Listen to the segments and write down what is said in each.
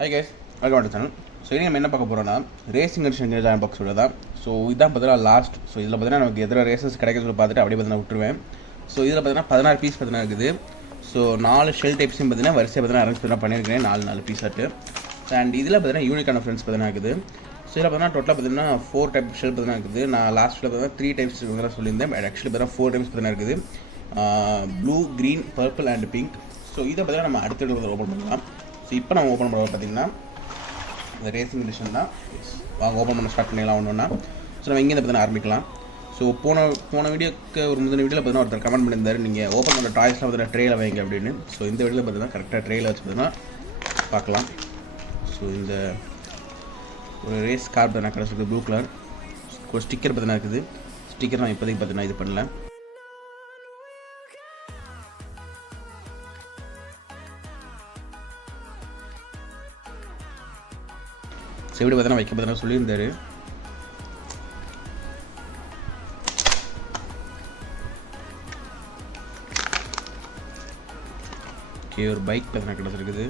Hi guys, welcome to channel. So இனி நம்ம என்ன பார்க்க போகிறோம்னா ரேசிங் எடிஷன் ஜாயின் பாக்ஸோட தான். ஸோ இதுதான் பார்த்தீங்கன்னா லாஸ்ட். ஸோ இதில் பார்த்தீங்கன்னா நமக்கு எதிராக ரேசஸ் கிடைக்கிறத பார்த்துட்டு அப்படியே பார்த்தீங்கன்னா விட்டுருவேன். ஸோ இதில் பார்த்தீங்கன்னா 16 பீஸ் பார்த்தீங்கன்னா இருக்குது. ஸோ 4 ஷெல் டைப்ஸையும் பார்த்தீங்கன்னா வரிசையாக பார்த்தீங்கன்னா அரேஞ்ச் பண்ணி பண்ணியிருக்கேன் 4 பீஸ் ஆட்டு. அண்ட் இதில் பார்த்தீங்கன்னா யூனிக்கான ஃப்ரெண்ட்ஸ் பார்த்தீங்கன்னா இருக்குது. ஸோ இதில் பார்த்தீங்கன்னா டோட்டலாக பார்த்தீங்கன்னா 4 டைப் ஷெல் பார்த்தீங்கன்னா இருக்குது. நான் லாஸ்ட்டில் பார்த்தீங்கன்னா 3 டைப்ஸ் சொல்லியிருந்தேன். பட் ஆக்சுவலி பார்த்தீங்கன்னா 4 டைப்ஸ் பார்த்தீங்கன்னா இருக்குது. Blue, green, purple and pink. So இதை பார்த்தீங்கன்னா நம்ம அடுத்த ஓப்பன் பண்ணலாம். ஸோ இப்போ நம்ம ஓப்பன் பண்ணுறது பார்த்தீங்கன்னா இந்த ரேசிங் எடிஷன் தான். வாங்க ஓப்பன் பண்ண ஸ்டார்ட் பண்ணிடலாம் ஒன்றுன்னா. ஸோ நம்ம இங்கே பார்த்தீங்கன்னா ஆரம்பிக்கலாம். ஸோ போன வீடியோக்கு ஒரு முந்தின வீடியோவில் பார்த்தீங்கன்னா ஒருத்தர் கமெண்ட் பண்ணியிருந்தார், நீங்கள் ஓப்பன் பண்ண டாய்ஸ்லாம் பார்த்தீங்கன்னா ட்ரேயில் வைங்க அப்படின்னு. ஸோ இந்த வீடியோவில் பார்த்தீங்கன்னா கரெக்டாக ட்ரேயில் வச்சு பார்த்தீங்கன்னா பார்க்கலாம். ஸோ இந்த ஒரு ரேஸ் கார் பார்த்தீங்கன்னா கிடச்சிருக்கு ப்ளூ கலர். ஒரு ஸ்டிக்கர் பார்த்தீங்கன்னா இருக்குது. ஸ்டிக்கர் நான் இப்போதைக்கு பார்த்தீங்கன்னா இது பண்ணல. எப்படி பார்த்தீங்கன்னா வைக்க பார்த்தீங்கன்னா சொல்லியிருந்தாரு. ஓகே, ஒரு பைக் பார்த்தீங்கன்னா கிடச்சிருக்குது.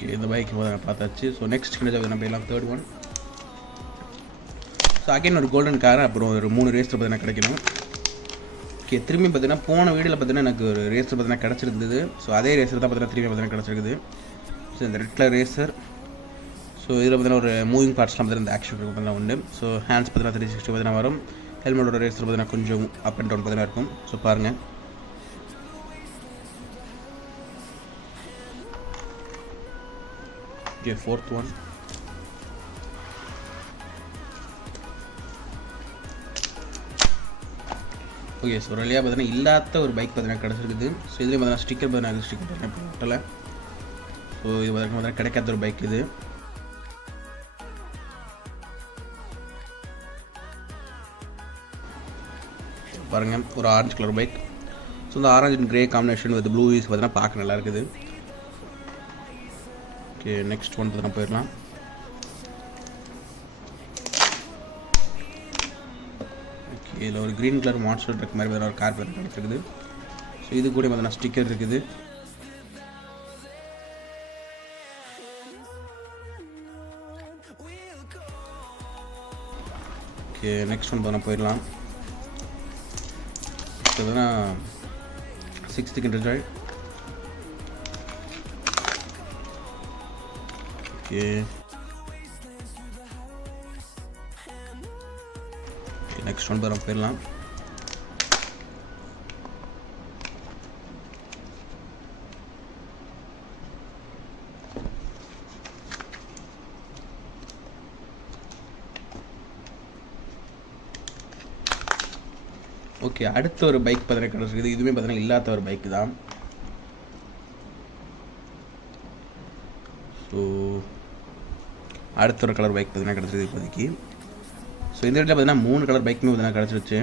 ஓகே, இந்த பைக் பார்த்தாச்சு. ஸோ நெக்ஸ்ட் கிடைச்சது நம்ம எல்லாம் தேர்ட் ஒன். ஸோ அகைன் ஒரு கோல்டன் கார், அப்புறம் ஒரு 3 ரேஸர் பார்த்தீங்கன்னா கிடைக்கணும். ஓகே, திரும்பி பார்த்தீங்கன்னா போன வீடியோவில் பார்த்தீங்கன்னா எனக்கு ஒரு ரேஸர் பார்த்தீங்கன்னா கிடச்சிருந்தது. ஸோ அதே ரேஸர் தான் பார்த்தீங்கன்னா திரும்பி பார்த்தீங்கன்னா கிடச்சிருக்குது. ஸோ இந்த ரெட் கலர் ரேஸர். ஸோ இதில் பார்த்தீங்கன்னா ஒரு மூவிங் பார்ட்ஸ்லாம் பார்த்தீங்கன்னா இந்த ஆக்ஷன் பார்த்தீங்கன்னா உண்டு. ஸோ ஹேண்ட்ஸ் பார்த்தீங்கன்னா 360 பார்த்தீங்கன்னா வரும். ஹெல்மெட்டோட ரேஸர் பார்த்தீங்கன்னா கொஞ்சம் அப் அண்ட் டவுன் பார்த்தீங்கன்னா இருக்கும். ஸோ பாருங்கள். Okay, fourth one. Okay, so ரெலியாக பார்த்தீங்கன்னா இல்லாத ஒரு பைக் பார்த்தீங்கன்னா கிடச்சிருக்குது. ஸோ இதுலேயும் பார்த்தீங்கன்னா ஸ்டிக்கர் பார்த்தீங்கன்னா ஸ்டிக்கர் பார்த்தீங்கன்னா விட்டல. ஸோ இது பார்த்தீங்கன்னா கிடைக்காத ஒரு பைக் இது. பாருங்கள், ஒரு ஆரஞ்சு கலர் பைக். ஸோ இந்த orange and grey combination with blue views பார்த்தீங்கன்னா பார்க்க நல்லா இருக்குது. ஓகே, நெக்ஸ்ட் ஒன் பார்த்தீங்கன்னா போயிடலாம். ஓகே, இதில் ஒரு க்ரீன் கலர் மான்ஸ்டர் ட்ரக் மாதிரி பார்த்தீங்கன்னா ஒரு கார் பார்த்தீங்கன்னா கிடச்சிருக்குது. ஸோ இது கூட பார்த்தீங்கன்னா ஸ்டிக்கர் இருக்குது. ஓகே, நெக்ஸ்ட் ஒன் பார்த்தீங்கன்னா போயிடலாம். பார்த்தீங்கன்னா 6th kinder. Okay, next one பார்த்தீங்கன்னா போயிடலாம். ஓகே, அடுத்த ஒரு பைக் பார்த்தீங்கன்னா கிடச்சிருக்குது. இதுவுமே பார்த்தீங்கன்னா இல்லாத ஒரு பைக் தான். ஸோ அடுத்த ஒரு கலர் பைக் பார்த்தீங்கன்னா கிடச்சிருக்கு இப்போதைக்கு. ஸோ இந்த இடத்துல பார்த்தீங்கன்னா 3 கலர் பைக்குமே பார்த்தீங்கன்னா கிடச்சிருச்சு.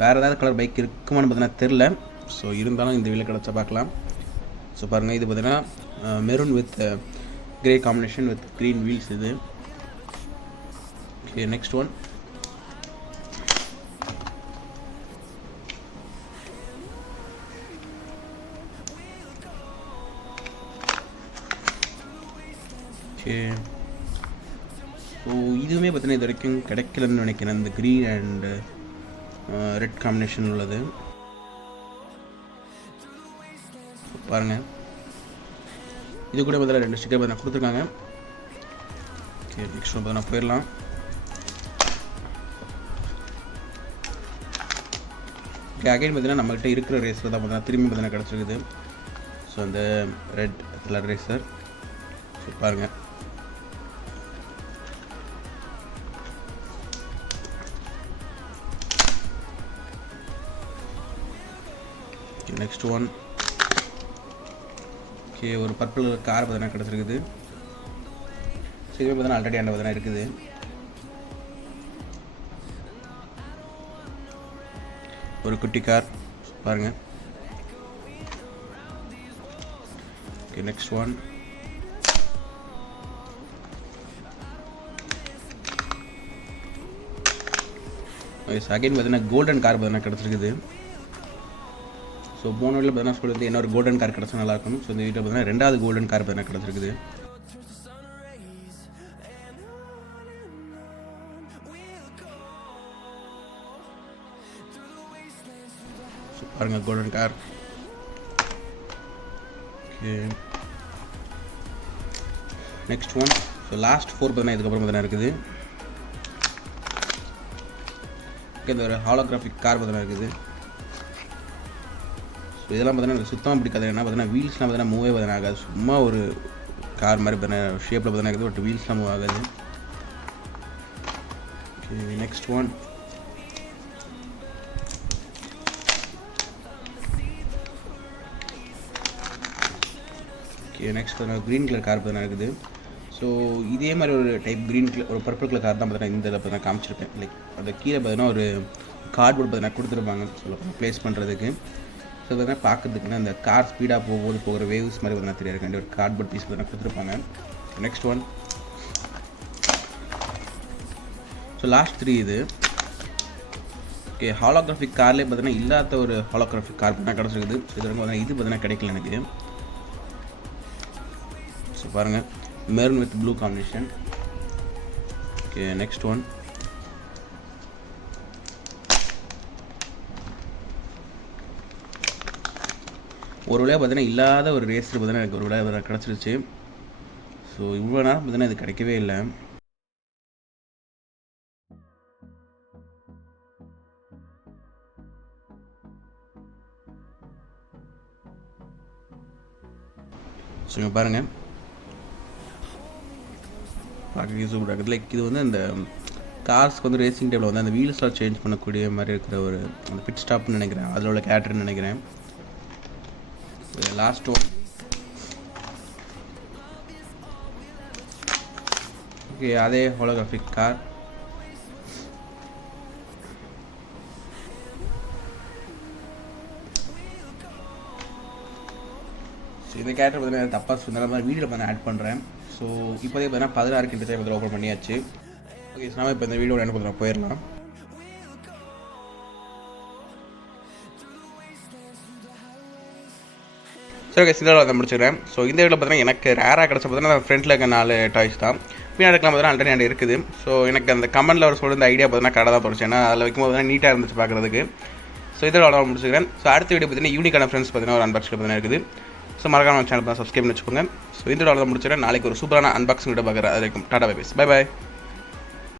வேறு ஏதாவது கலர் பைக் இருக்குமான்னு பார்த்தீங்கன்னா தெரில. ஸோ இருந்தாலும் இந்த வீடியோ கிடச்சா பார்க்கலாம். ஸோ பாருங்கள், இது பார்த்தீங்கன்னா maroon with grey combination with green wheels இது. Okay, next one. Okay, so இதுவுமே பார்த்தீங்கன்னா இது வரைக்கும் கிடைக்கலன்னு நினைக்கிறேன். இந்த க்ரீன் அண்ட் ரெட் காம்பினேஷன் உள்ளது. பாருங்கள், இது கூட பார்த்தீங்கன்னா 2 ஸ்டிக்கர் பார்த்தீங்கன்னா கொடுத்துருக்காங்க. ஓகே, நெக்ஸ்ட் ஒன் பார்த்தீங்கன்னா போயிடலாம். ஓகே, அகைன் பார்த்தீங்கன்னா நம்மகிட்ட இருக்கிற ரேஸில் தான் பார்த்தீங்கன்னா திரும்பி பார்த்தீங்கன்னா கிடச்சிருக்குது. ஸோ அந்த ரெட் கலர் ரேஸர். ஸோ பாருங்கள். Next one. ஓகே, ஒரு பர்பிள் கார் பார்த்தீங்கன்னா கிடச்சிருக்குது. ஸோ இதுவே பார்த்தீங்கன்னா ஆல்ரெடி அந்த பார்த்தீங்கன்னா இருக்குது. ஒரு ஒரு குட்டி கார் பாருங்கள். Okay, next one. அகைன் பார்த்தீங்கன்னா கோல்டன் கார் பார்த்தீங்கன்னா கிடச்சிருக்குது. ஸோ போன வீட்டில் பார்த்தீங்கன்னா சொல்லிட்டு இன்னொரு கோல்டன் கார் கிடச்சா நல்லாயிருக்கும். ஸோ இந்த வீட்டில் பார்த்தீங்கன்னா ரெண்டாவது கோல்டன் கார் பார்த்தீங்கன்னா கிடச்சிருக்குது. ஸோ பாருங்கள் golden car. Okay, next one. So last 4 பார்த்தீங்கன்னா இதுக்கப்புறம் பார்த்தீங்கன்னா இருக்குது. ஓகே, இந்த ஒரு ஹாலோகிராஃபிக் கார் பார்த்தீங்கன்னா இருக்குது. ஸோ இதெல்லாம் பார்த்தீங்கன்னா எனக்கு சுத்தமாக பிடிக்காது. என்ன பார்த்தீங்கன்னா வீல்ஸ்லாம் பார்த்தீங்கன்னா மூவே பார்த்தீங்கன்னா ஆகாது. சும்மா ஒரு கார் மாதிரி பார்த்தீங்கன்னா ஷேப்பில் பார்த்தீங்கன்னா இருக்குது, பட் வீல்ஸ்லாம் மூவ் ஆகாது. Okay, next one. Okay, next பார்த்தீங்கன்னா க்ரீன் கலர் கார் பார்த்தீங்கன்னா இருக்குது. ஸோ இதே மாதிரி ஒரு டைப் க்ரீன் கலர் ஒரு பர்பிள் கலர் கார் தான் பார்த்தீங்கன்னா இந்த இதில் பார்த்தீங்கன்னா காமிச்சிருப்பேன். லைக் அந்த கீழே பார்த்தீங்கன்னா ஒரு கார்ட்போர்ட் பார்த்தீங்கன்னா கொடுத்துருப்பாங்க சொல்ல ப்ளேஸ் பண்ணுறதுக்கு. ஸோ பார்த்தீங்கன்னா பார்க்கறதுக்குன்னா அந்த கார் ஸ்பீடாக போகிற வேவ்ஸ் மாதிரி பார்த்தீங்கன்னா தெரியாது. ஒரு கார்ட்போர்ட் பீஸ் பார்த்தீங்கன்னா கொடுத்துருப்பாங்க. Next one. ஸோ லாஸ்ட் 3 இது. ஓகே, ஹாலோகிராஃபிக் கார்லேயே பார்த்தீங்கன்னா இல்லாத ஒரு ஹாலோகிராஃபிக் கார் பார்த்தீங்கன்னா கிடச்சிருக்குது. ஸோ இது பார்த்தீங்கன்னா இது பார்த்தீங்கன்னா கிடைக்கல எனக்கு. ஸோ பாருங்கள், maroon with blue combination. Okay, next one. ஒரு வழியாக பார்த்தீங்கன்னா இல்லாத ஒரு ரேஸர் பார்த்தீங்கன்னா எனக்கு ஒரு வழியாக கிடச்சிருச்சு. ஸோ இவ்வளோ நேரம் பார்த்தீங்கன்னா இது கிடைக்கவே இல்லை. ஸோ இங்கே பாருங்கள், பார்க்க சூப்பராக இருக்குது. லைக் இது வந்து அந்த கார்ஸ்க்கு வந்து ரேசிங் டேபிள் வந்து அந்த வீல்ஸ்லாம் சேஞ்ச் பண்ணக்கூடிய மாதிரி இருக்கிற ஒரு அந்த பிட் ஸ்டாப்னு நினைக்கிறேன். அதில் உள்ள கேரக்டர்னு நினைக்கிறேன். Last one. ஓகே, அதே ஹாலோகிராஃபிக் கார். ஸோ இந்த கேரக்டர் பார்த்தீங்கன்னா தப்பாக சொன்ன மாதிரி வீடியோவில் பார்த்தா ஆட் பண்ணுறேன். ஸோ இப்போதே பார்த்தீங்கன்னா 16 கிட்ட டைம் ஓப்பன் பண்ணியாச்சு. ஓகே, ஸோ நம்ம இப்போ இந்த வீடியோவில் என்ன பண்ணுறோம் போயிடலாம். சரி ஓகே, இந்த அதை முடிச்சுக்கிறேன். ஸோ இந்த வீடியோவில் பார்த்தீங்கன்னா எனக்கு ரேராக கிடச்ச பார்த்தீங்கன்னா ஃப்ரண்ட்டில் இருக்க 4 டாய்ஸ் தான். பின்னாடி இருக்கலாம் பார்த்தீங்கன்னா ஆல்ரெடி இருக்குது. ஸோ எனக்கு அந்த கமெண்ட்டில் ஒரு சொல்ல இந்த ஐடியா பார்த்தீங்கன்னா கடை தான் போச்சு. ஏன்னா அதில் வைக்கும்போது தான் நீட்டாக இருந்துச்சு பார்க்குறதுக்கு. ஸோ இதோட அவ்வளோ முடிச்சுக்கிறேன். ஸோ அடுத்த வீடியோ பார்த்தீங்கன்னா யூனிக்கான ஃப்ரெண்ட்ஸ் பார்த்தீங்கன்னா ஒரு அன்பாக்ஸில் பார்த்தீங்கன்னா இருக்குது. ஸோ மறக்காம சேனல் சப்ஸ்கிரைப் பண்ணி வச்சுக்கோங்க. ஸோ இந்த வீடியோ முடிச்சுக்கிறேன். நாளைக்கு ஒரு சூப்பரான அன்பாக்சிங் வீடியோ பார்க்குறேன். அது வரைக்கும் டாடா பை பை.